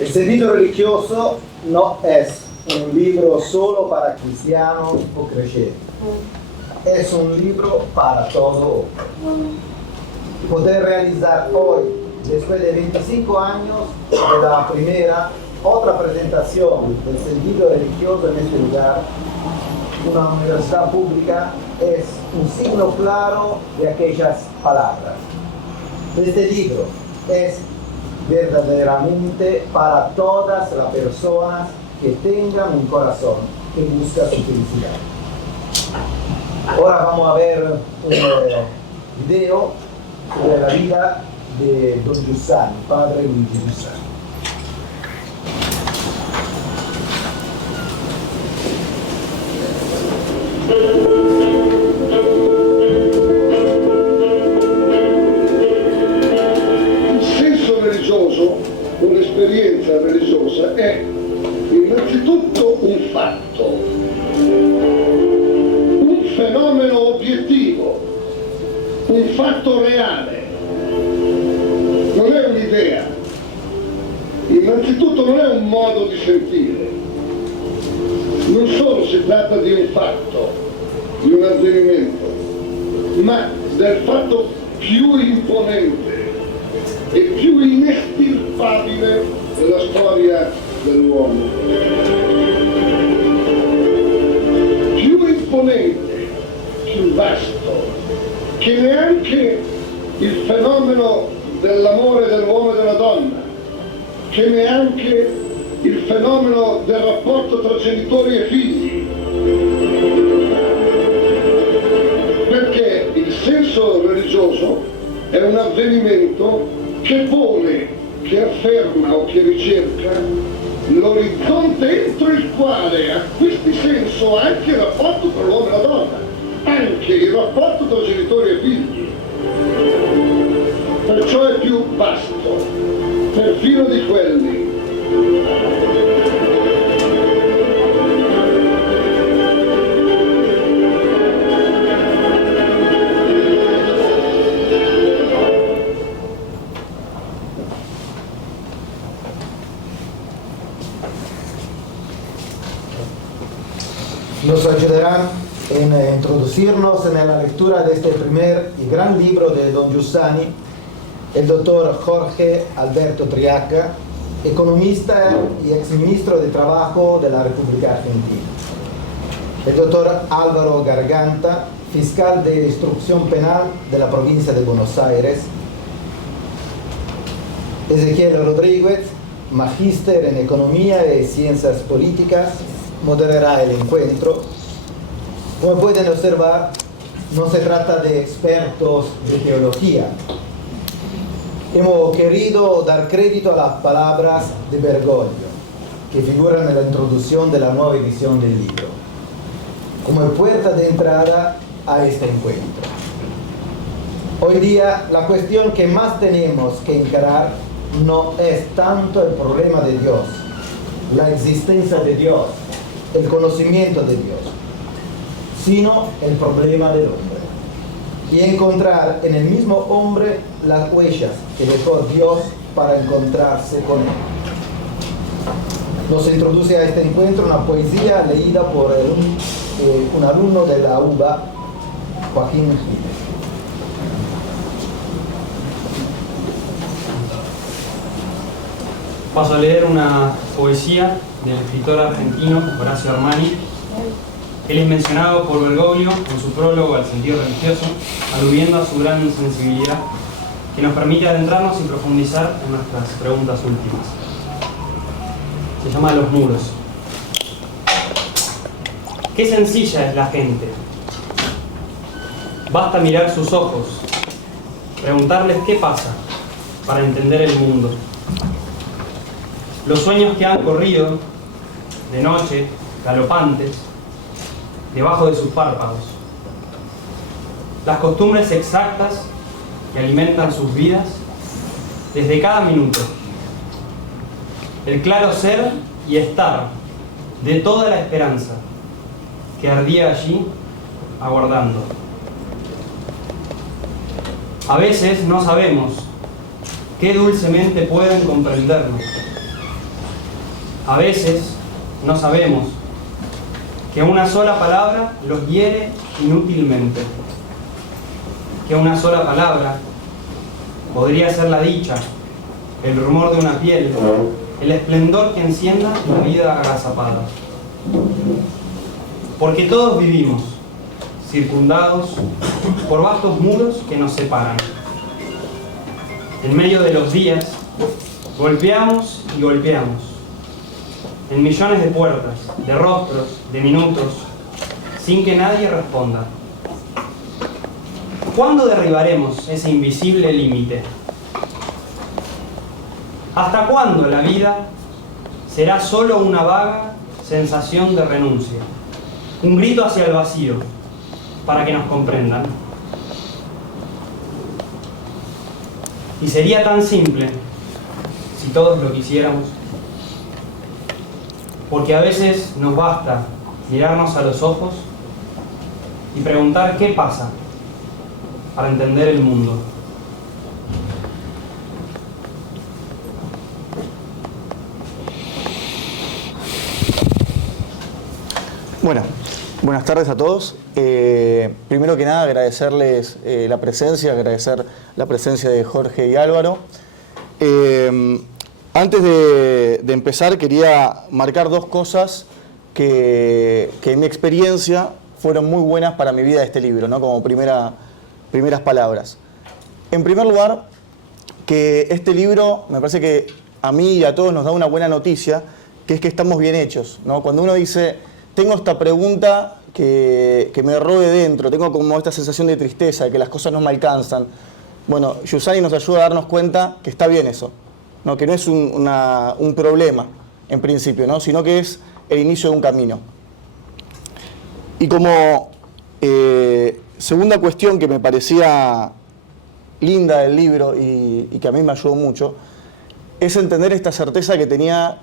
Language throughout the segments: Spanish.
Este libro religioso no es un libro solo para cristianos o creyentes. Es un libro para todo hombre. Poder realizar hoy, después de 25 años de la primera, otra presentación del sentido religioso en este lugar, una universidad pública, es un signo claro de aquellas palabras. Este libro es verdaderamente para todas las personas que tengan un corazón que busca su felicidad. Ahora vamos a ver un video sobre la vida de Don Giussani, padre Luigi Giussani. Il senso religioso, un'esperienza religiosa, è innanzitutto un fatto, un fenomeno obiettivo, un fatto reale, non è un'idea, innanzitutto non è un modo di sentire, non solo si tratta di un fatto, di un avvenimento, ma del fatto più imponente e più inestirpabile della storia dell'uomo. Più imponente, più vasto, che neanche il fenomeno dell'amore dell'uomo e della donna, che neanche il fenomeno del rapporto tra genitori e figli. Perché il senso religioso è un avvenimento che pone, che afferma o che ricerca l'orizzonte entro il quale acquisti senso anche il rapporto tra l'uomo e la donna, anche il rapporto tra genitori e figli. Perciò è più vasto, perfino di quelli. Nos ayudarán en introducirnos en la lectura de este primer y gran libro de Don Giussani, el doctor Jorge Alberto Triaca, economista y exministro de Trabajo de la República Argentina. El doctor Álvaro Garganta, fiscal de instrucción penal de la provincia de Buenos Aires. Ezequiel Rodríguez, magíster en Economía y Ciencias Políticas, moderará el encuentro. Como pueden observar, no se trata de expertos de teología. Hemos querido dar crédito a las palabras de Bergoglio, que figuran en la introducción de la nueva edición del libro, como puerta de entrada a este encuentro. Hoy día, la cuestión que más tenemos que encarar no es tanto el problema de Dios, la existencia de Dios, el conocimiento de Dios, sino el problema del hombre. Y encontrar en el mismo hombre las huellas que dejó Dios para encontrarse con él. Nos introduce a este encuentro una poesía leída por un alumno de la UBA, Joaquín Giles. Paso a leer una poesía del escritor argentino Horacio Armani. Él es mencionado por Bergoglio en su prólogo al sentido religioso, aludiendo a su gran sensibilidad, que nos permite adentrarnos y profundizar en nuestras preguntas últimas. Se llama Los muros. Qué sencilla es la gente. Basta mirar sus ojos, preguntarles qué pasa para entender el mundo. Los sueños que han corrido de noche, galopantes, debajo de sus párpados. Las costumbres exactas que alimentan sus vidas desde cada minuto. El claro ser y estar de toda la esperanza que ardía allí aguardando. A veces no sabemos qué dulcemente pueden comprendernos, A veces no sabemos que una sola palabra los hiere inútilmente, que una sola palabra podría ser la dicha, el rumor de una piel, el esplendor que encienda la vida agazapada. Porque todos vivimos circundados por vastos muros que nos separan. En medio de los días, golpeamos y golpeamos. En millones de puertas, de rostros, de minutos, sin que nadie responda. ¿Cuándo derribaremos ese invisible límite? ¿Hasta cuándo la vida será solo una vaga sensación de renuncia? Un grito hacia el vacío, para que nos comprendan. Y sería tan simple si todos lo quisiéramos. Porque a veces nos basta mirarnos a los ojos y preguntar qué pasa para entender el mundo. Bueno, buenas tardes a todos. Primero que nada agradecerles agradecer la presencia de Jorge y Álvaro. Antes de empezar quería marcar dos cosas que en mi experiencia fueron muy buenas para mi vida de este libro, ¿no? Como primeras palabras. En primer lugar, que este libro me parece que a mí y a todos nos da una buena noticia, que es que estamos bien hechos, ¿no? Cuando uno dice, tengo esta pregunta que me robe dentro, tengo como esta sensación de tristeza, de que las cosas no me alcanzan. Bueno, Giussani nos ayuda a darnos cuenta que está bien eso, ¿no? Que no es un problema en principio, ¿no? Sino que es el inicio de un camino. Y como segunda cuestión que me parecía linda del libro y que a mí me ayudó mucho, es entender esta certeza que tenía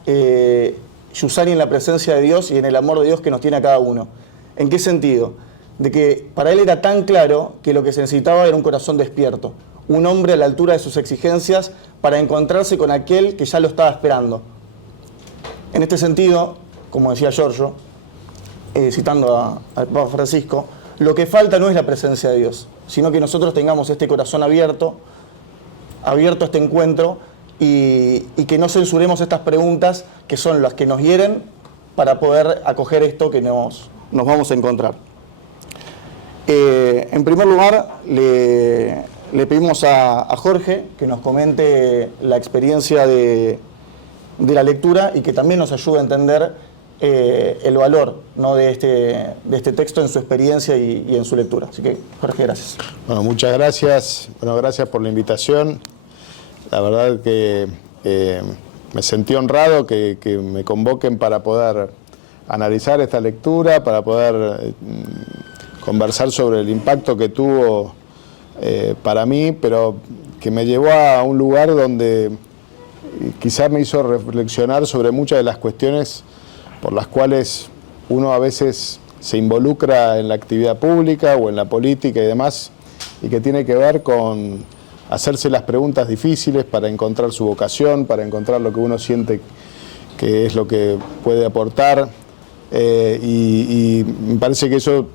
Giussani en la presencia de Dios y en el amor de Dios que nos tiene a cada uno. ¿En qué sentido? De que para él era tan claro que lo que se necesitaba era un corazón despierto, un hombre a la altura de sus exigencias para encontrarse con aquel que ya lo estaba esperando. En este sentido, como decía Giorgio, citando al Papa Francisco, lo que falta no es la presencia de Dios, sino que nosotros tengamos este corazón abierto a este encuentro y que no censuremos estas preguntas que son las que nos hieren para poder acoger esto que nos vamos a encontrar. En primer lugar, le pedimos a Jorge que nos comente la experiencia de la lectura y que también nos ayude a entender el valor, ¿no? de este texto en su experiencia y en su lectura. Así que, Jorge, gracias. Bueno, muchas gracias. Bueno, gracias por la invitación. La verdad que me sentí honrado que me convoquen para poder analizar esta lectura, para poder conversar sobre el impacto que tuvo para mí, pero que me llevó a un lugar donde quizás me hizo reflexionar sobre muchas de las cuestiones por las cuales uno a veces se involucra en la actividad pública o en la política y demás, y que tiene que ver con hacerse las preguntas difíciles para encontrar su vocación, para encontrar lo que uno siente que es lo que puede aportar, y me parece que eso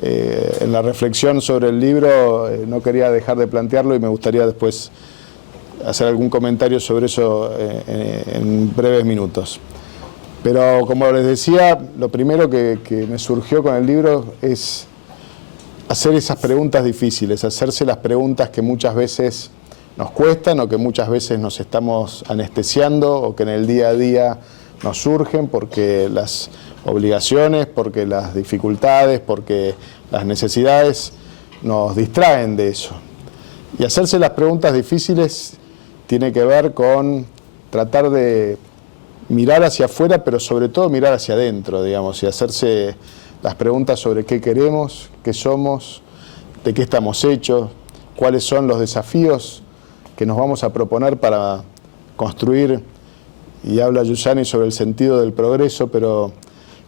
en la reflexión sobre el libro no quería dejar de plantearlo y me gustaría después hacer algún comentario sobre eso en breves minutos. Pero como les decía, lo primero que me surgió con el libro es hacer esas preguntas difíciles, hacerse las preguntas que muchas veces nos cuestan o que muchas veces nos estamos anestesiando o que en el día a día nos surgen porque las obligaciones, porque las dificultades, porque las necesidades nos distraen de eso. Y hacerse las preguntas difíciles tiene que ver con tratar de mirar hacia afuera, pero sobre todo mirar hacia adentro, digamos, y hacerse las preguntas sobre qué queremos, qué somos, de qué estamos hechos, cuáles son los desafíos que nos vamos a proponer para construir, y habla Giussani sobre el sentido del progreso, pero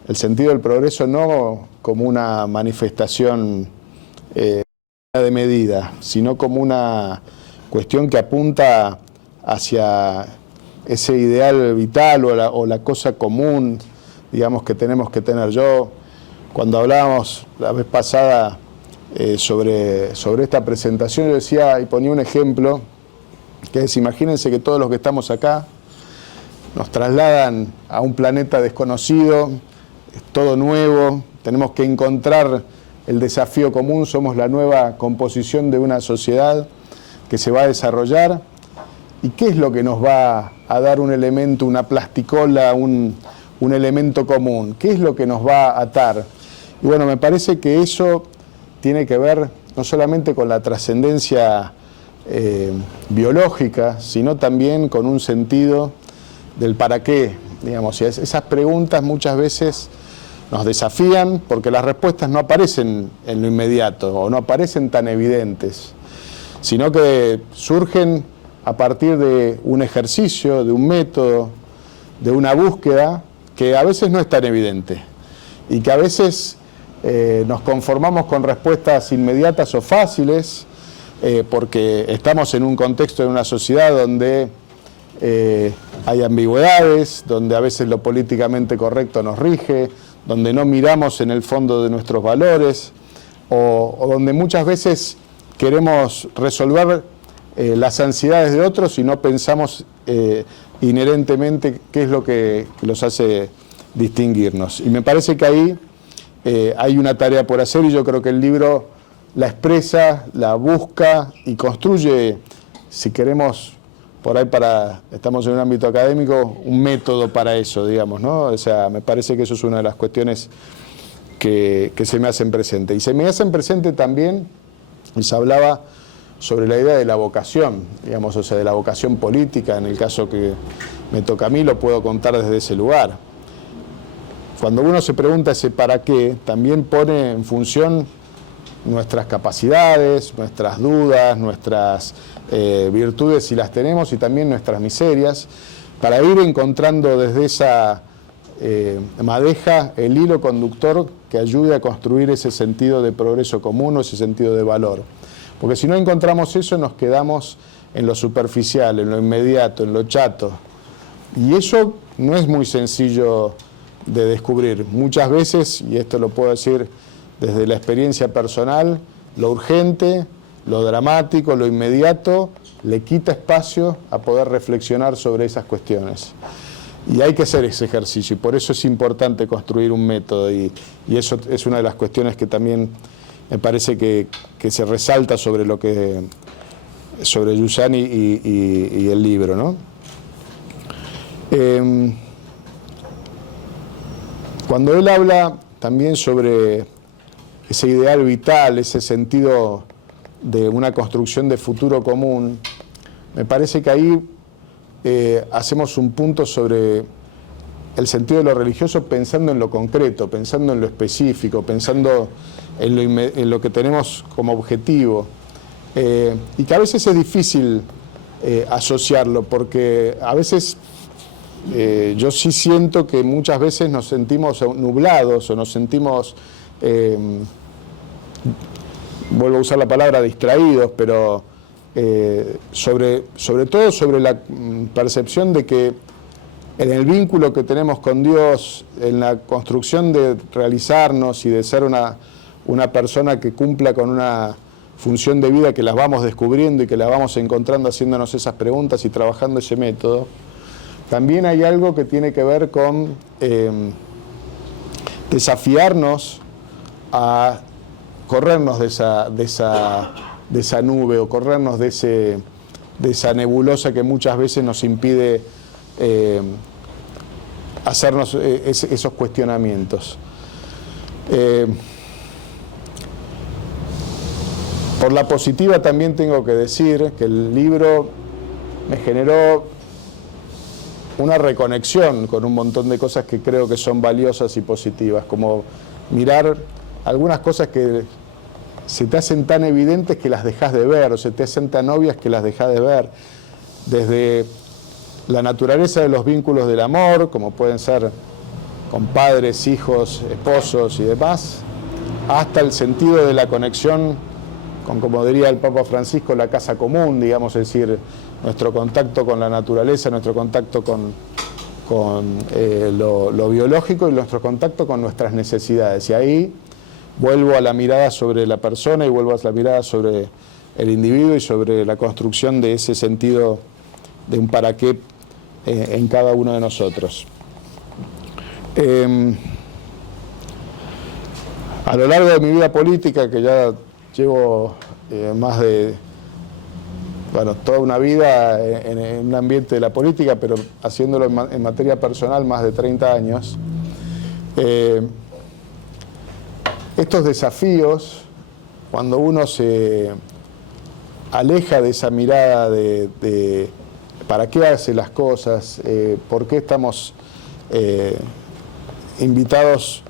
el sentido del progreso no como una manifestación de medida, sino como una cuestión que apunta hacia ese ideal vital o la cosa común, digamos, que tenemos que tener. Yo, cuando hablábamos la vez pasada sobre esta presentación, yo decía y ponía un ejemplo, que es, imagínense que todos los que estamos acá nos trasladan a un planeta desconocido, es todo nuevo, tenemos que encontrar el desafío común, somos la nueva composición de una sociedad que se va a desarrollar. ¿Y qué es lo que nos va a dar un elemento, una plasticola, un elemento común? ¿Qué es lo que nos va a atar? Y bueno, me parece que eso tiene que ver no solamente con la trascendencia biológica, sino también con un sentido del para qué. Digamos, y esas preguntas muchas veces nos desafían porque las respuestas no aparecen en lo inmediato o no aparecen tan evidentes, sino que surgen a partir de un ejercicio, de un método, de una búsqueda que a veces no es tan evidente y que a veces nos conformamos con respuestas inmediatas o fáciles porque estamos en un contexto de una sociedad donde hay ambigüedades, donde a veces lo políticamente correcto nos rige, donde no miramos en el fondo de nuestros valores o donde muchas veces queremos resolver las ansiedades de otros y no pensamos inherentemente qué es lo que los hace distinguirnos. Y me parece que ahí hay una tarea por hacer y yo creo que el libro la expresa, la busca y construye, si queremos, por ahí estamos en un ámbito académico, un método para eso, digamos, ¿no? O sea, me parece que eso es una de las cuestiones que se me hacen presente. Y se me hacen presente también, y se hablaba sobre la idea de la vocación, digamos, o sea, de la vocación política, en el caso que me toca a mí, lo puedo contar desde ese lugar. Cuando uno se pregunta ese para qué, también pone en función nuestras capacidades, nuestras dudas, nuestras virtudes si las tenemos y también nuestras miserias, para ir encontrando desde esa madeja el hilo conductor que ayude a construir ese sentido de progreso común o ese sentido de valor. Porque si no encontramos eso, nos quedamos en lo superficial, en lo inmediato, en lo chato. Y eso no es muy sencillo de descubrir. Muchas veces, y esto lo puedo decir desde la experiencia personal, lo urgente, lo dramático, lo inmediato, le quita espacio a poder reflexionar sobre esas cuestiones. Y hay que hacer ese ejercicio, y por eso es importante construir un método, y eso es una de las cuestiones que también me parece que se resalta sobre Giussani y el libro, ¿no? Cuando él habla también sobre ese ideal vital, ese sentido de una construcción de futuro común, me parece que ahí hacemos un punto sobre el sentido de lo religioso pensando en lo concreto, pensando en lo específico, pensando en lo que tenemos como objetivo, y que a veces es difícil asociarlo, porque a veces yo sí siento que muchas veces nos sentimos nublados o nos sentimos, vuelvo a usar la palabra distraídos, pero sobre todo sobre la percepción de que en el vínculo que tenemos con Dios, en la construcción de realizarnos y de ser una persona que cumpla con una función de vida que las vamos descubriendo y que las vamos encontrando haciéndonos esas preguntas y trabajando ese método, también hay algo que tiene que ver con desafiarnos a corrernos de esa nube o corrernos de esa nebulosa que muchas veces nos impide hacernos esos cuestionamientos. Por la positiva también tengo que decir que el libro me generó una reconexión con un montón de cosas que creo que son valiosas y positivas, como mirar algunas cosas que se te hacen tan evidentes que las dejas de ver, o se te hacen tan obvias que las dejas de ver, desde la naturaleza de los vínculos del amor, como pueden ser con padres, hijos, esposos y demás, hasta el sentido de la conexión como diría el Papa Francisco, la casa común, digamos, es decir, nuestro contacto con la naturaleza, nuestro contacto con lo biológico y nuestro contacto con nuestras necesidades. Y ahí vuelvo a la mirada sobre la persona y vuelvo a la mirada sobre el individuo y sobre la construcción de ese sentido de un para qué en cada uno de nosotros. A lo largo de mi vida política, que ya llevo más de, toda una vida en un ambiente de la política, pero haciéndolo en materia personal más de 30 años, estos desafíos, cuando uno se aleja de esa mirada de para qué hace las cosas, por qué estamos invitados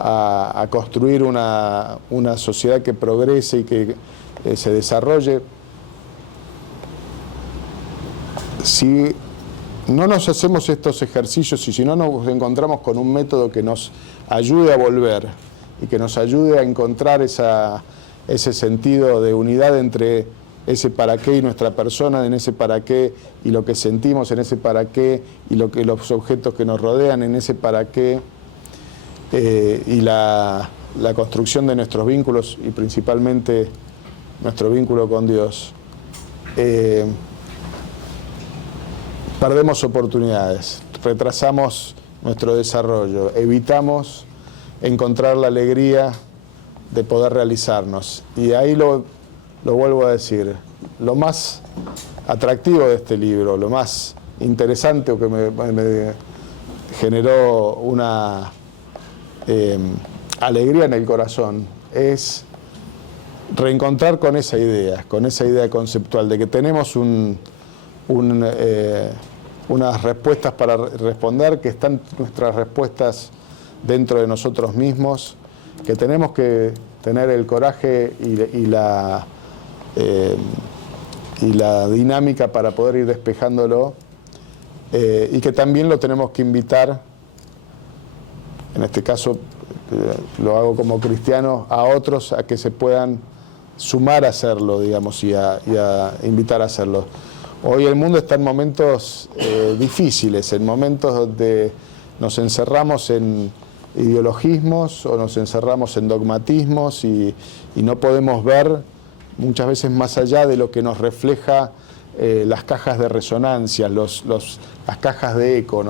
a construir una sociedad que progrese y que se desarrolle, si no nos hacemos estos ejercicios y si no nos encontramos con un método que nos ayude a volver y que nos ayude a encontrar ese sentido de unidad entre ese para qué y nuestra persona, en ese para qué y lo que sentimos en ese para qué y los objetos que nos rodean en ese para qué, y la construcción de nuestros vínculos y principalmente nuestro vínculo con Dios, perdemos oportunidades, retrasamos nuestro desarrollo, evitamos encontrar la alegría de poder realizarnos. Y ahí lo vuelvo a decir, lo más atractivo de este libro, lo más interesante o que me generó una alegría en el corazón es reencontrar con esa idea conceptual de que tenemos unas respuestas para responder, que están nuestras respuestas dentro de nosotros mismos, que tenemos que tener el coraje y la dinámica para poder ir despejándolo, y que también lo tenemos que invitar, en este caso lo hago como cristiano, a otros a que se puedan sumar a hacerlo, digamos, y a invitar a hacerlo. Hoy el mundo está en momentos difíciles, en momentos donde nos encerramos en ideologismos o nos encerramos en dogmatismos y no podemos ver muchas veces más allá de lo que nos refleja las cajas de resonancia, las cajas de eco.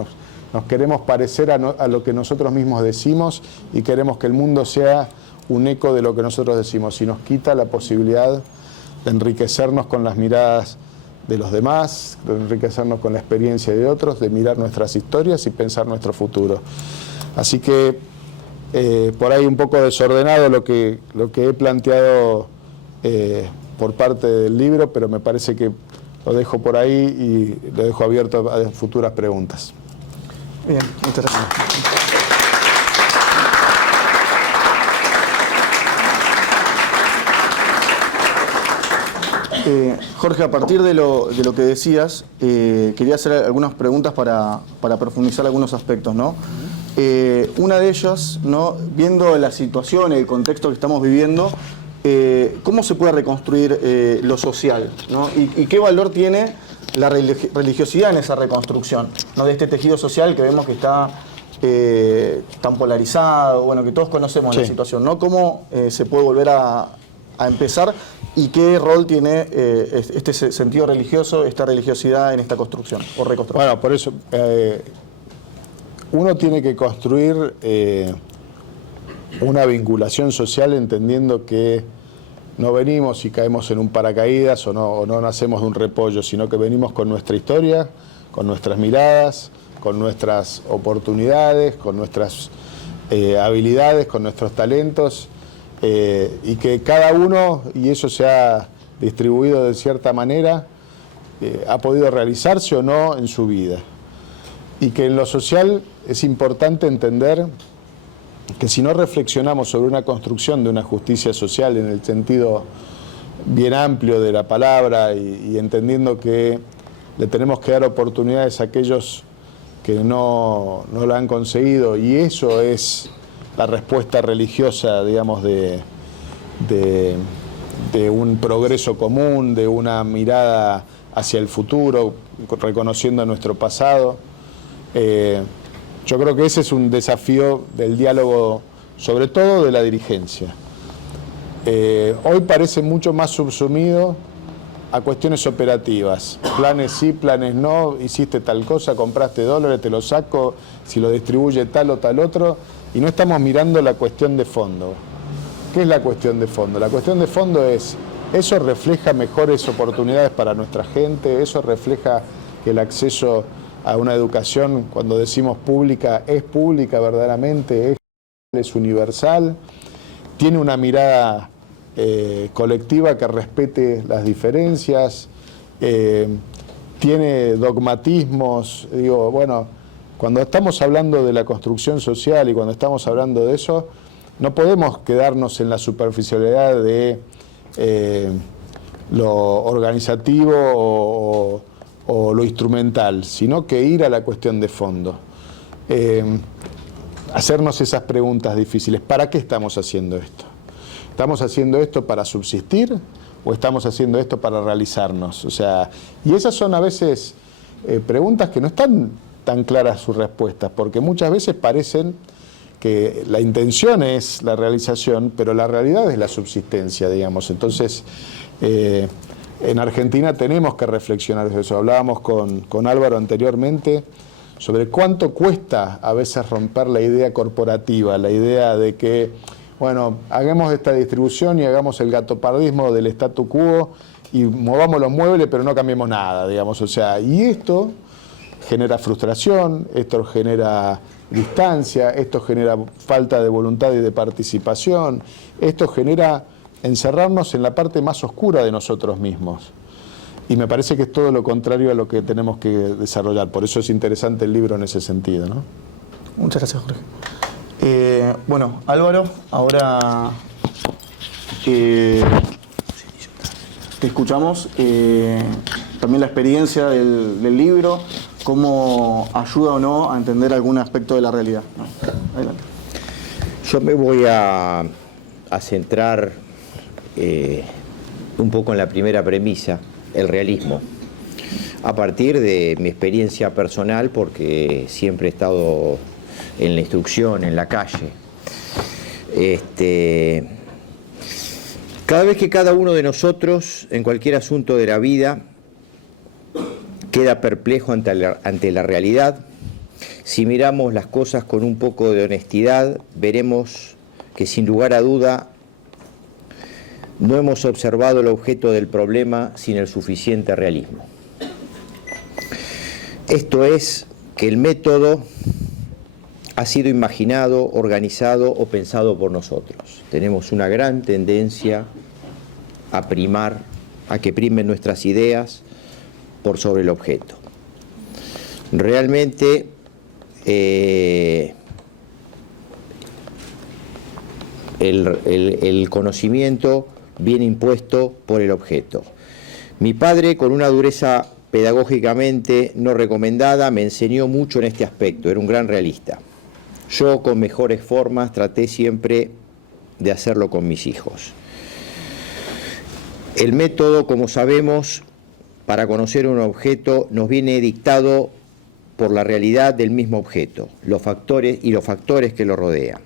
Nos queremos parecer a lo que nosotros mismos decimos y queremos que el mundo sea un eco de lo que nosotros decimos, y nos quita la posibilidad de enriquecernos con las miradas de los demás, de enriquecernos con la experiencia de otros, de mirar nuestras historias y pensar nuestro futuro. Así que por ahí un poco desordenado lo que he planteado por parte del libro, pero me parece que lo dejo por ahí y lo dejo abierto a futuras preguntas. Bien, muchas gracias. Jorge, a partir de lo que decías, quería hacer algunas preguntas para profundizar algunos aspectos, ¿no? Una de ellas, ¿no? Viendo la situación, el contexto que estamos viviendo, ¿cómo se puede reconstruir lo social, ¿no? ¿Y qué valor tiene la religiosidad en esa reconstrucción, ¿no? De este tejido social que vemos que está tan polarizado, bueno, que todos conocemos la situación, ¿no? ¿Cómo se puede volver a empezar y qué rol tiene este sentido religioso, esta religiosidad en esta construcción o reconstrucción? Bueno, por eso uno tiene que construir una vinculación social entendiendo que no venimos y caemos en un paracaídas o no nacemos de un repollo, sino que venimos con nuestra historia, con nuestras miradas, con nuestras oportunidades, con nuestras habilidades, con nuestros talentos, y que cada uno, y eso se ha distribuido de cierta manera, ha podido realizarse o no en su vida. Y que en lo social es importante entender que si no reflexionamos sobre una construcción de una justicia social en el sentido bien amplio de la palabra y entendiendo que le tenemos que dar oportunidades a aquellos que no lo han conseguido, y eso es la respuesta religiosa, digamos, de un progreso común, de una mirada hacia el futuro, reconociendo nuestro pasado. Yo creo que ese es un desafío del diálogo, sobre todo de la dirigencia. Hoy parece mucho más subsumido a cuestiones operativas, planes sí, planes no, hiciste tal cosa, compraste dólares, te lo saco, si lo distribuye tal o tal otro, y no estamos mirando la cuestión de fondo. ¿Qué es la cuestión de fondo? La cuestión de fondo es, eso refleja mejores oportunidades para nuestra gente, eso refleja que el acceso a una educación, cuando decimos pública, es pública verdaderamente, es universal, tiene una mirada colectiva que respete las diferencias, tiene dogmatismos. Digo, bueno, cuando estamos hablando de la construcción social y cuando estamos hablando de eso, no podemos quedarnos en la superficialidad de lo organizativo o lo instrumental, sino que ir a la cuestión de fondo. Hacernos esas preguntas difíciles. ¿Para qué estamos haciendo esto? ¿Estamos haciendo esto para subsistir o estamos haciendo esto para realizarnos? O sea, y esas son a veces preguntas que no están tan claras sus respuestas, porque muchas veces parecen que la intención es la realización, pero la realidad es la subsistencia, digamos. Entonces, en Argentina tenemos que reflexionar sobre eso. Hablábamos con Álvaro anteriormente sobre cuánto cuesta a veces romper la idea corporativa, la idea de que, bueno, hagamos esta distribución y hagamos el gatopardismo del statu quo y movamos los muebles, pero no cambiemos nada, digamos. O sea, y esto genera frustración, esto genera distancia, esto genera falta de voluntad y de participación, esto genera encerrarnos en la parte más oscura de nosotros mismos. Y me parece que es todo lo contrario a lo que tenemos que desarrollar. Por eso es interesante el libro en ese sentido, ¿no? Muchas gracias, Jorge. Bueno, Álvaro, ahora te escuchamos. También la experiencia del libro, cómo ayuda o no a entender algún aspecto de la realidad. Adelante. Yo me voy a centrar un poco en la primera premisa, el realismo, a partir de mi experiencia personal, porque siempre he estado en la instrucción, en la calle. Cada vez que cada uno de nosotros, en cualquier asunto de la vida, queda perplejo ante la realidad, si miramos las cosas con un poco de honestidad, veremos que sin lugar a duda no hemos observado el objeto del problema sin el suficiente realismo. Esto es que el método ha sido imaginado, organizado o pensado por nosotros. Tenemos una gran tendencia a que primen nuestras ideas por sobre el objeto. Realmente el conocimiento viene impuesto por el objeto. Mi padre, con una dureza pedagógicamente no recomendada, me enseñó mucho en este aspecto, era un gran realista. Yo, con mejores formas, traté siempre de hacerlo con mis hijos. El método, como sabemos, para conocer un objeto nos viene dictado por la realidad del mismo objeto, los factores que lo rodean.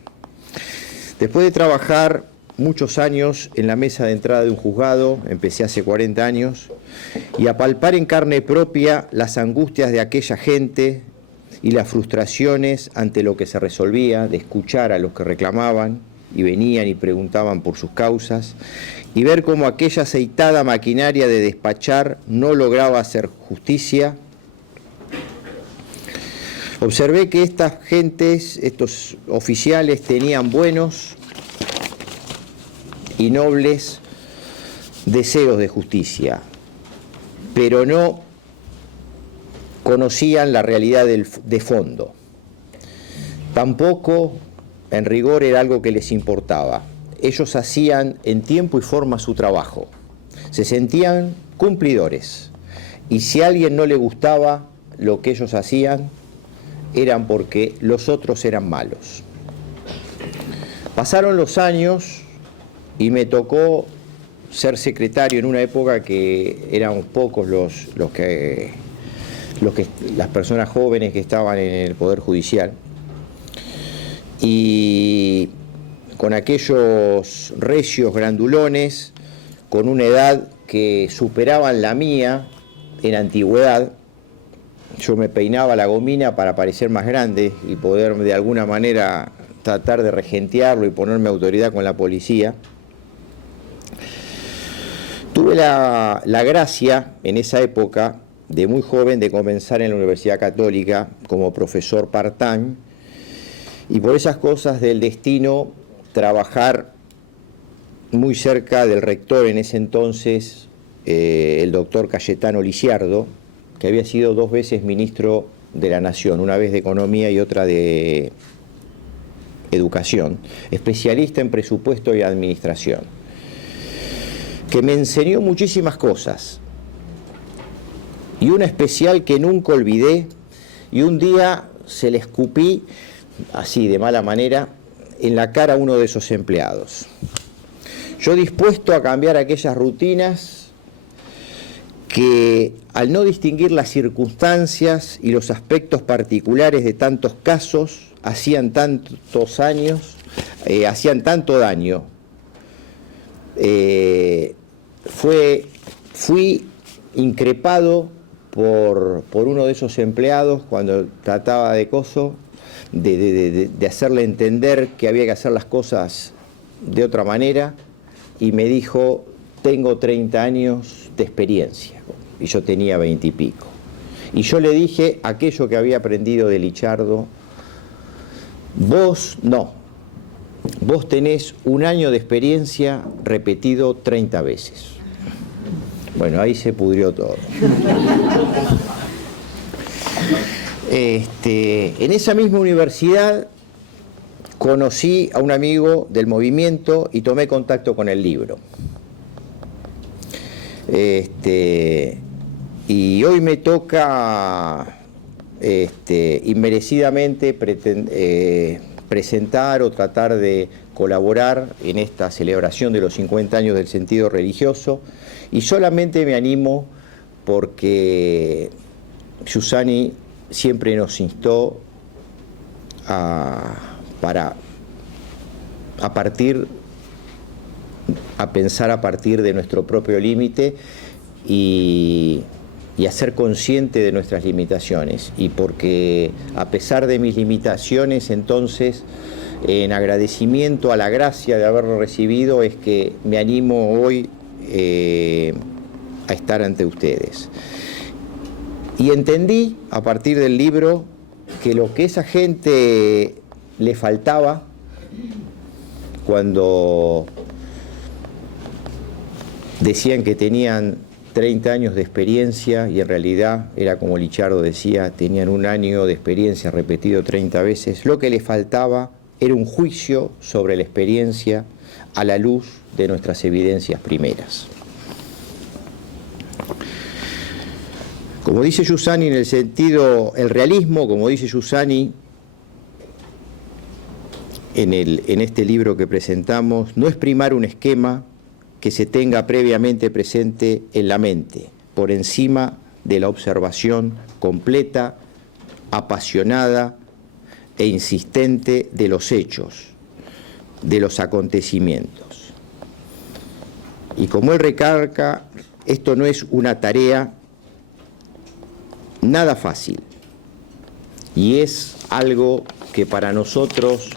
Después de trabajar muchos años en la mesa de entrada de un juzgado, empecé hace 40 años, y a palpar en carne propia las angustias de aquella gente y las frustraciones ante lo que se resolvía, de escuchar a los que reclamaban y venían y preguntaban por sus causas, y ver cómo aquella aceitada maquinaria de despachar no lograba hacer justicia, observé que estas gentes, estos oficiales, tenían buenos y nobles deseos de justicia, pero no conocían la realidad de fondo. Tampoco, en rigor, era algo que les importaba. Ellos hacían en tiempo y forma su trabajo. Se sentían cumplidores. Y si a alguien no le gustaba lo que ellos hacían, eran porque los otros eran malos. Pasaron los años y me tocó ser secretario en una época que eran pocos las personas jóvenes que estaban en el Poder Judicial, y con aquellos recios grandulones, con una edad que superaban la mía en antigüedad. Yo me peinaba la gomina para parecer más grande y poder de alguna manera tratar de regentearlo y ponerme autoridad con la policía. Tuve la gracia en esa época, de muy joven, de comenzar en la Universidad Católica como profesor part-time, y por esas cosas del destino trabajar muy cerca del rector en ese entonces, el doctor Cayetano Lisiardo, que había sido 2 veces ministro de la Nación, una vez de Economía y otra de Educación, especialista en presupuesto y administración, que me enseñó muchísimas cosas, y una especial que nunca olvidé, y un día se le escupí, así de mala manera, en la cara a uno de esos empleados. Yo dispuesto a cambiar aquellas rutinas que, al no distinguir las circunstancias y los aspectos particulares de tantos casos, hacían tantos años, hacían tanto daño. Fui increpado por uno de esos empleados cuando trataba de hacerle entender que había que hacer las cosas de otra manera, y me dijo: tengo 30 años de experiencia, y yo tenía 20 y pico. Y yo le dije aquello que había aprendido de Lichardo: vos no, vos tenés 1 año de experiencia repetido 30 veces. Bueno, ahí se pudrió todo. En esa misma universidad conocí a un amigo del movimiento y tomé contacto con el libro. Y hoy me toca inmerecidamente presentar o tratar de colaborar en esta celebración de los 50 años del sentido religioso, y solamente me animo porque Giussani siempre nos instó a pensar a partir de nuestro propio límite y a ser consciente de nuestras limitaciones, y porque a pesar de mis limitaciones, entonces, en agradecimiento a la gracia de haberlo recibido, es que me animo hoy a estar ante ustedes. Y entendí a partir del libro que lo que esa gente le faltaba cuando decían que tenían 30 años de experiencia, y en realidad era como Lichardo decía, tenían 1 año de experiencia repetido 30 veces, lo que les faltaba era un juicio sobre la experiencia a la luz de nuestras evidencias primeras. Como dice Giussani en el sentido, el realismo, como dice Giussani en este libro que presentamos, no es primar un esquema que se tenga previamente presente en la mente, por encima de la observación completa, apasionada e insistente de los hechos, de los acontecimientos. Y como él recarga, esto no es una tarea nada fácil, y es algo que para nosotros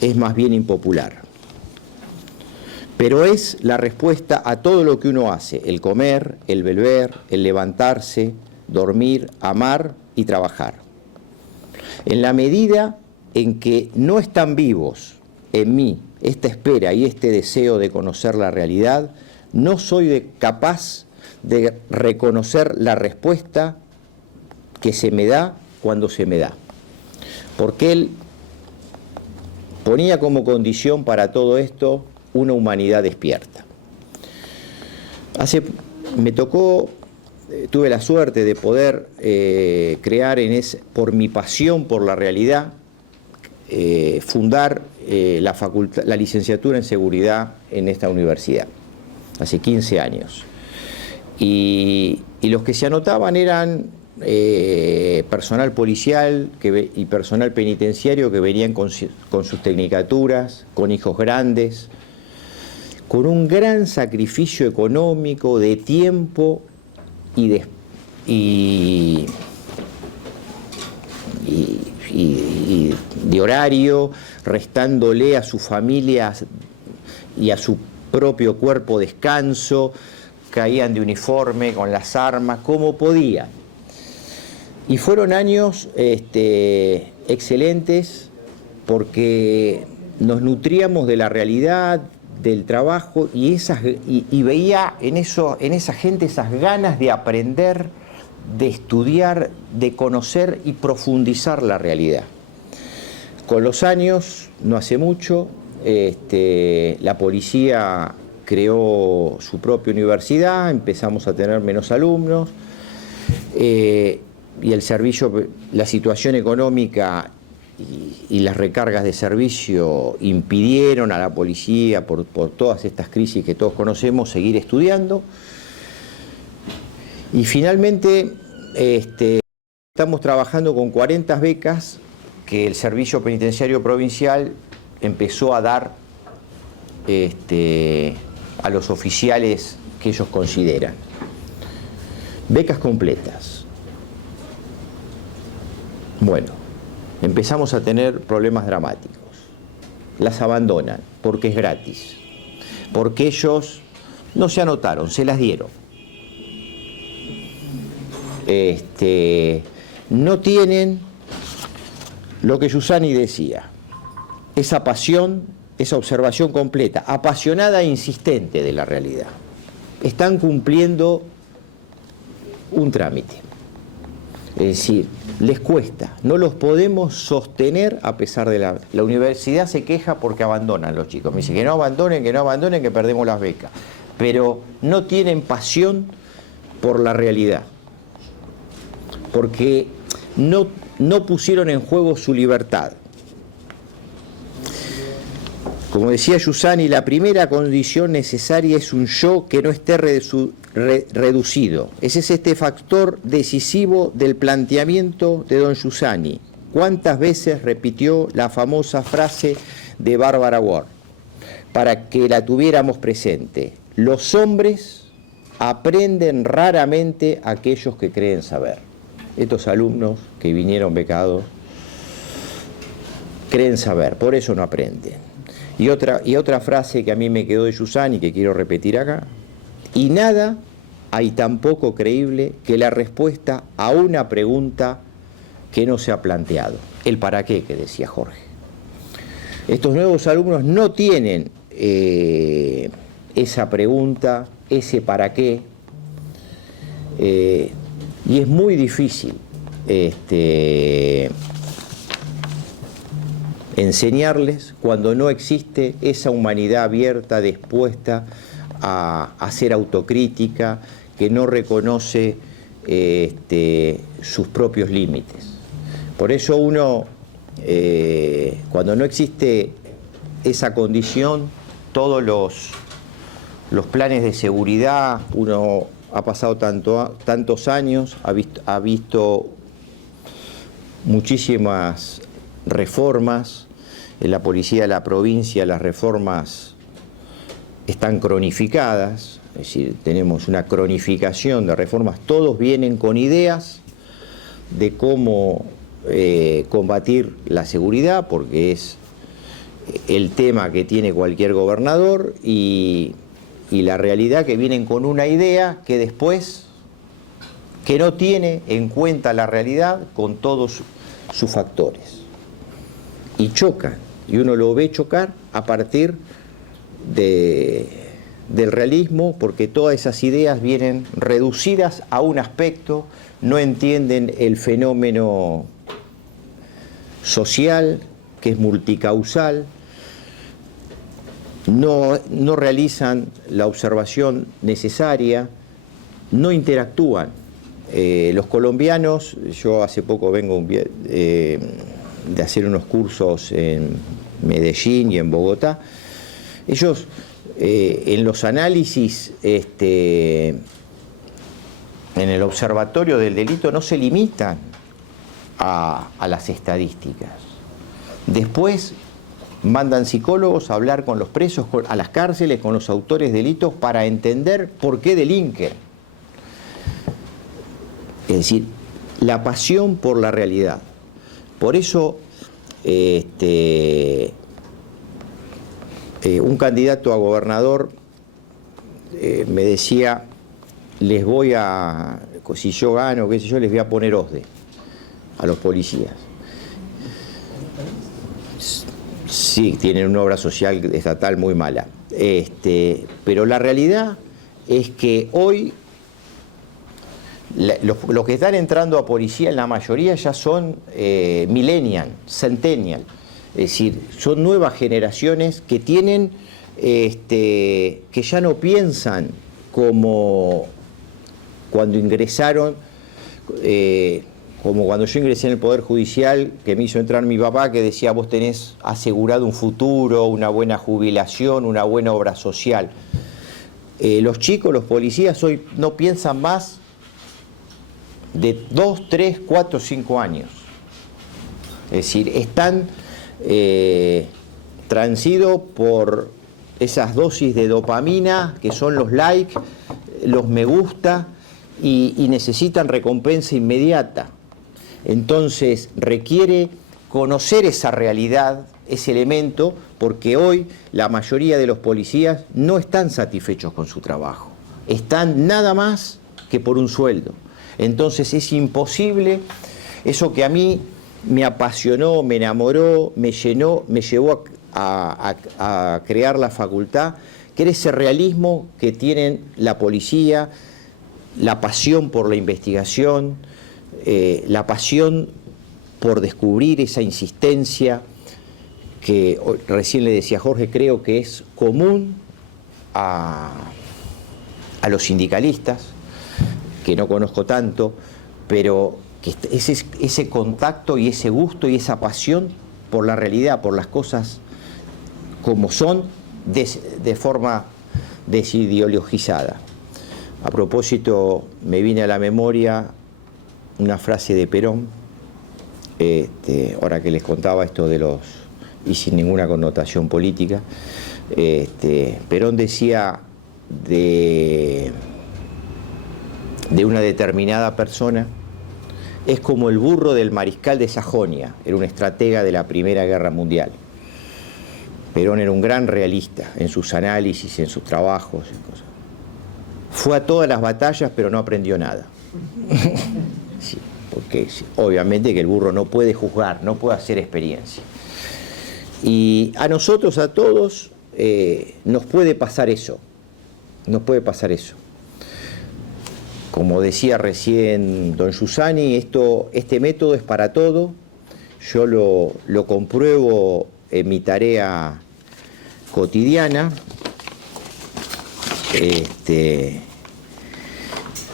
es más bien impopular. Pero es la respuesta a todo lo que uno hace: el comer, el beber, el levantarse, dormir, amar y trabajar. En la medida en que no están vivos en mí esta espera y este deseo de conocer la realidad, no soy capaz de reconocer la respuesta que se me da cuando se me da. Porque él ponía como condición para todo esto una humanidad despierta. Tuve la suerte de poder crear por mi pasión por la realidad, fundar la licenciatura en seguridad en esta universidad. hace 15 años. Y los que se anotaban eran personal policial y personal penitenciario que venían con sus tecnicaturas, con hijos grandes, con un gran sacrificio económico, de tiempo y de horario, restándole a sus familias y a su propio cuerpo descanso, caían de uniforme con las armas, como podían. Y fueron años excelentes porque nos nutríamos de la realidad, del trabajo, y veía en esa gente esas ganas de aprender, de estudiar, de conocer y profundizar la realidad. Con los años, no hace mucho, la policía creó su propia universidad, empezamos a tener menos alumnos, y el servicio, la situación económica y las recargas de servicio impidieron a la policía, por todas estas crisis que todos conocemos, seguir estudiando. Y finalmente estamos trabajando con 40 becas que el Servicio Penitenciario Provincial empezó a dar a los oficiales que ellos consideran. Becas completas. Bueno, empezamos a tener problemas dramáticos. Las abandonan porque es gratis, porque ellos no se anotaron, se las dieron. No tienen lo que Giussani decía, esa pasión, esa observación completa, apasionada e insistente de la realidad. Están cumpliendo un trámite. Es decir, les cuesta, no los podemos sostener a pesar de la universidad se queja porque abandonan los chicos. Me dice que no abandonen, que perdemos las becas. Pero no tienen pasión por la realidad, porque no pusieron en juego su libertad. Como decía Giussani, la primera condición necesaria es un yo que no esté reducido. Ese es este factor decisivo del planteamiento de don Giussani. ¿Cuántas veces repitió la famosa frase de Bárbara Ward para que la tuviéramos presente? Los hombres aprenden raramente aquellos que creen saber. Estos alumnos que vinieron becados creen saber, por eso no aprenden. Y otra frase que a mí me quedó de Giussani, que quiero repetir acá: y nada hay tan poco creíble que la respuesta a una pregunta que no se ha planteado. El para qué, que decía Jorge. Estos nuevos alumnos no tienen esa pregunta, ese para qué, y es muy difícil enseñarles cuando no existe esa humanidad abierta, dispuesta a ser autocrítica, que no reconoce sus propios límites. Por eso uno, cuando no existe esa condición, todos los planes de seguridad, uno ha pasado tantos años, ha visto muchísimas reformas. En la policía de la provincia las reformas están cronificadas, es decir, tenemos una cronificación de reformas, todos vienen con ideas de cómo combatir la seguridad, porque es el tema que tiene cualquier gobernador, y la realidad que vienen con una idea que después, que no tiene en cuenta la realidad con todos sus factores. Y chocan, y uno lo ve chocar a partir del realismo, porque todas esas ideas vienen reducidas a un aspecto, no entienden el fenómeno social, que es multicausal, no realizan la observación necesaria, no interactúan. Los colombianos, yo hace poco vengo de hacer unos cursos en Medellín y en Bogotá, ellos En los análisis, en el observatorio del delito no se limitan a las estadísticas. Después mandan psicólogos a hablar con los presos, a las cárceles, con los autores de delitos para entender por qué delinquen. Es decir, la pasión por la realidad. Por eso, un candidato a gobernador me decía, si yo gano, qué sé yo, les voy a poner OSDE a los policías. Sí, tienen una obra social estatal muy mala. Pero la realidad es que hoy los que están entrando a policía, en la mayoría ya son millennial, centennial. Es decir, son nuevas generaciones que tienen, que ya no piensan como cuando ingresaron, como cuando yo ingresé en el Poder Judicial, que me hizo entrar mi papá, que decía, vos tenés asegurado un futuro, una buena jubilación, una buena obra social. Los chicos, los policías hoy no piensan más de 2, 3, 4, 5 años. Es decir, están transidos por esas dosis de dopamina, que son los likes, los me gusta, y necesitan recompensa inmediata. Entonces requiere conocer esa realidad, ese elemento, porque hoy la mayoría de los policías no están satisfechos con su trabajo. Están nada más que por un sueldo. Entonces es imposible, eso que a mí me apasionó, me enamoró, me llenó, me llevó a crear la facultad, que era ese realismo que tienen la policía, la pasión por la investigación, la pasión por descubrir esa insistencia que recién le decía Jorge, creo que es común a los sindicalistas, que no conozco tanto, pero que ese contacto y ese gusto y esa pasión por la realidad, por las cosas como son, de forma desideologizada. A propósito, me viene a la memoria una frase de Perón, ahora que les contaba esto de los, y sin ninguna connotación política, Perón decía de una determinada persona, es como el burro del mariscal de Sajonia, era un estratega de la Primera Guerra Mundial. Perón era un gran realista en sus análisis, en sus trabajos, en cosas. Fue a todas las batallas, pero no aprendió nada. Sí, porque obviamente que el burro no puede juzgar, no puede hacer experiencia. Y a nosotros, a todos, nos puede pasar eso. Nos puede pasar eso. Como decía recién don Giussani, este método es para todo. Yo lo compruebo en mi tarea cotidiana.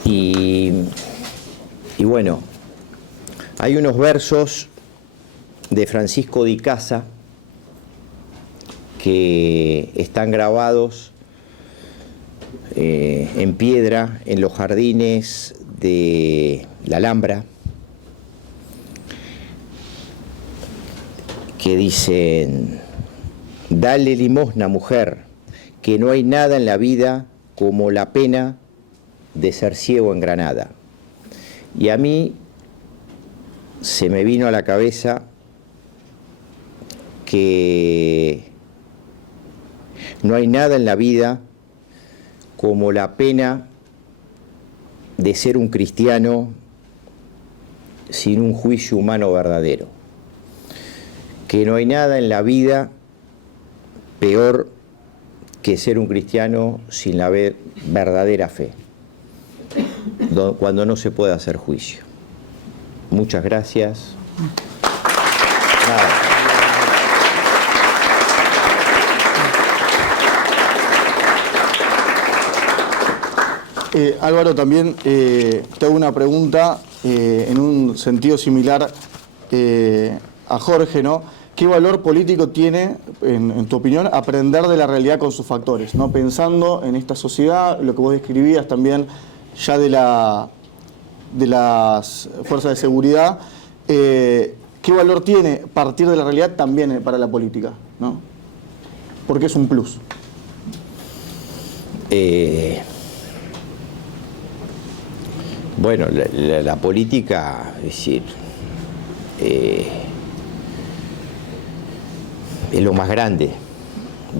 Y bueno, hay unos versos de Francisco de Icaza que están grabados en piedra en los jardines de la Alhambra, que dicen: dale limosna, mujer, que no hay nada en la vida como la pena de ser ciego en Granada. Y a mí se me vino a la cabeza que no hay nada en la vida como la pena de ser un cristiano sin un juicio humano verdadero. Que no hay nada en la vida peor que ser un cristiano sin la verdadera fe, cuando no se puede hacer juicio. Muchas gracias. Nada. Álvaro, también te hago una pregunta en un sentido similar a Jorge, ¿no? ¿qué valor político tiene, en tu opinión, aprender de la realidad con sus factores, ¿no? Pensando en esta sociedad, lo que vos describías también ya de las fuerzas de seguridad, ¿qué valor tiene partir de la realidad también para la política, ¿no? Porque es un plus. Bueno, la política, es decir, es lo más grande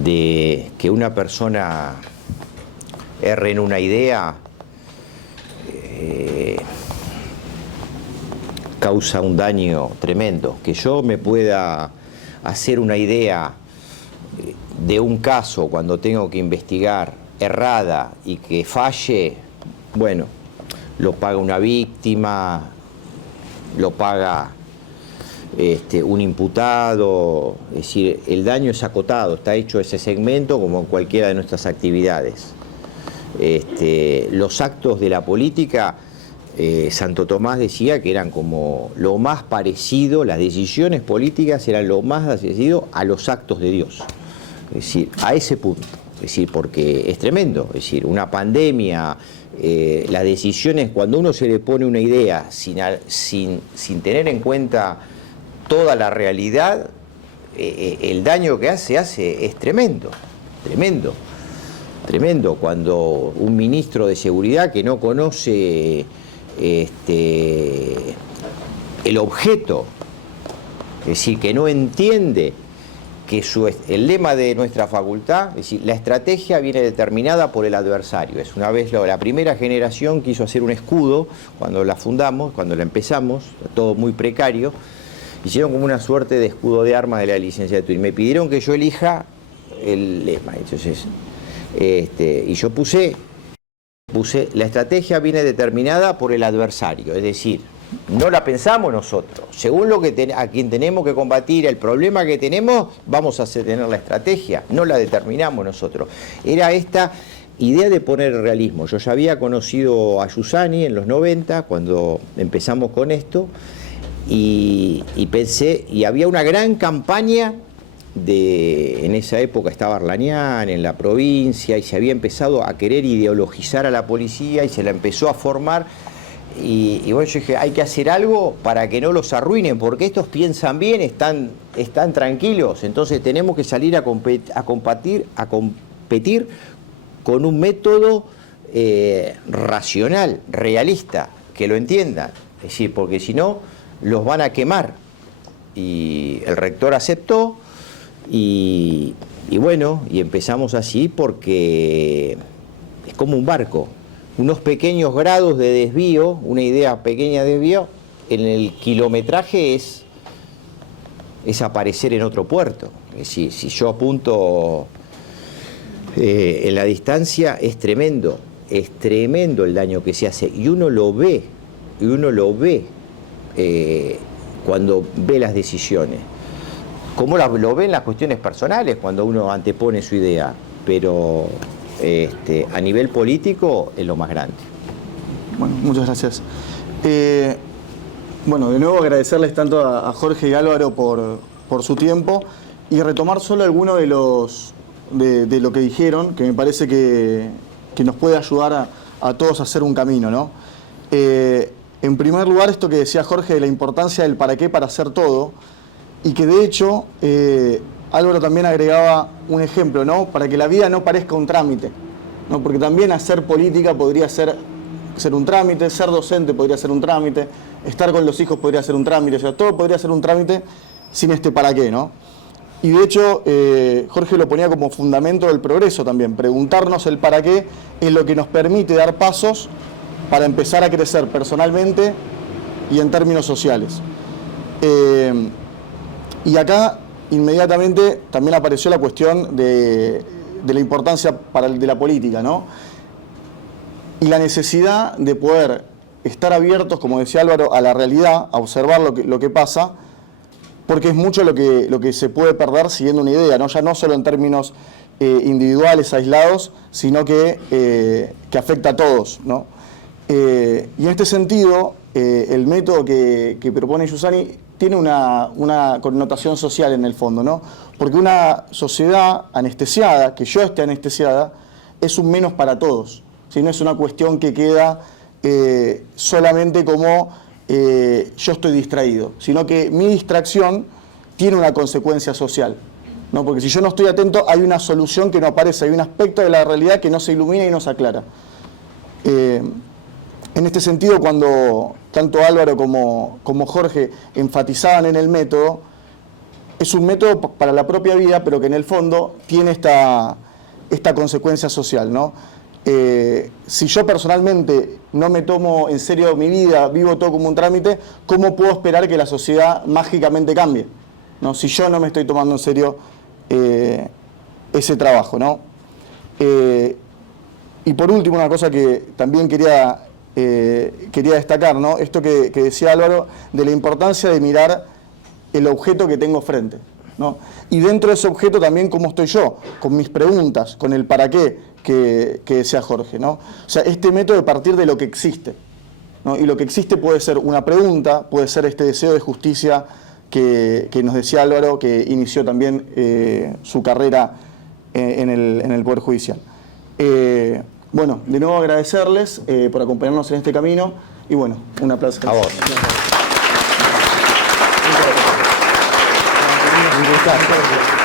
de que una persona erre en una idea, causa un daño tremendo. Que yo me pueda hacer una idea de un caso cuando tengo que investigar errada y que falle, bueno, lo paga una víctima, lo paga un imputado, es decir, el daño es acotado, está hecho ese segmento como en cualquiera de nuestras actividades. Los actos de la política, Santo Tomás decía que eran como lo más parecido, las decisiones políticas eran lo más parecido a los actos de Dios, es decir, a ese punto, es decir, porque es tremendo, es decir, una pandemia, las decisiones, cuando uno se le pone una idea sin tener en cuenta toda la realidad, el daño que hace es tremendo, tremendo, tremendo. Cuando un ministro de seguridad que no conoce el objeto, es decir, que no entiende que el lema de nuestra facultad, es decir, la estrategia viene determinada por el adversario. Es una vez la primera generación quiso hacer un escudo, cuando la fundamos, cuando la empezamos, todo muy precario, hicieron como una suerte de escudo de armas de la licenciatura y me pidieron que yo elija el lema. Entonces, y yo puse, la estrategia viene determinada por el adversario, es decir, no la pensamos nosotros. Según a quien tenemos que combatir, el problema que tenemos, vamos a tener la estrategia, no la determinamos nosotros. Era esta idea de poner el realismo. Yo ya había conocido a Giussani en los 90, cuando empezamos con esto, y pensé, y había una gran campaña en esa época estaba Arlanián en la provincia, y se había empezado a querer ideologizar a la policía, y se la empezó a formar. Y bueno, yo dije, hay que hacer algo para que no los arruinen, porque estos piensan bien, están tranquilos, entonces tenemos que salir a competir con un método racional, realista, que lo entiendan, es decir, porque si no, los van a quemar. Y el rector aceptó, y bueno, y empezamos así porque es como un barco. Unos pequeños grados de desvío, una idea pequeña de desvío, en el kilometraje es aparecer en otro puerto. Es decir, si yo apunto en la distancia, es tremendo el daño que se hace. Y uno lo ve, cuando ve las decisiones. Como lo ve en las cuestiones personales, cuando uno antepone su idea, pero a nivel político es lo más grande. Bueno, muchas gracias. Bueno, de nuevo agradecerles tanto a Jorge y Álvaro por su tiempo y retomar solo alguno de lo que dijeron, que me parece que nos puede ayudar a todos a hacer un camino, ¿no? En primer lugar, esto que decía Jorge de la importancia del para qué para hacer todo, y que de hecho Álvaro también agregaba un ejemplo, ¿no? Para que la vida no parezca un trámite, ¿no? Porque también hacer política podría ser un trámite, ser docente podría ser un trámite, estar con los hijos podría ser un trámite, o sea, todo podría ser un trámite sin este para qué, ¿no? Y de hecho, Jorge lo ponía como fundamento del progreso también. Preguntarnos el para qué es lo que nos permite dar pasos para empezar a crecer personalmente y en términos sociales. Y acá inmediatamente también apareció la cuestión de la importancia de la política, ¿no? Y la necesidad de poder estar abiertos, como decía Álvaro, a la realidad, a observar lo que pasa, porque es mucho lo que se puede perder siguiendo una idea, ¿no? Ya no solo en términos individuales, aislados, sino que afecta a todos, ¿no? Y en este sentido, el método que propone Giussani tiene una connotación social en el fondo, ¿no? Porque una sociedad anestesiada, que yo esté anestesiada, es un menos para todos. ¿Sí? No es una cuestión que queda solamente como yo estoy distraído, sino que mi distracción tiene una consecuencia social, ¿no? Porque si yo no estoy atento, hay una solución que no aparece, hay un aspecto de la realidad que no se ilumina y no se aclara. En este sentido, cuando tanto Álvaro como Jorge enfatizaban en el método, es un método para la propia vida, pero que en el fondo tiene esta consecuencia social, ¿no? Si yo personalmente no me tomo en serio mi vida, vivo todo como un trámite, ¿cómo puedo esperar que la sociedad mágicamente cambie, ¿no? Si yo no me estoy tomando en serio ese trabajo, ¿no? Y por último, una cosa que también quería destacar, ¿no? Esto que decía Álvaro, de la importancia de mirar el objeto que tengo frente, ¿no? Y dentro de ese objeto también cómo estoy yo, con mis preguntas, con el para qué que decía Jorge, ¿no? O sea, este método de partir de lo que existe, ¿no? Y lo que existe puede ser una pregunta, puede ser este deseo de justicia que nos decía Álvaro, que inició también su carrera en el Poder Judicial. Bueno, de nuevo agradecerles por acompañarnos en este camino y bueno, un aplauso. A vos. Un gustazo.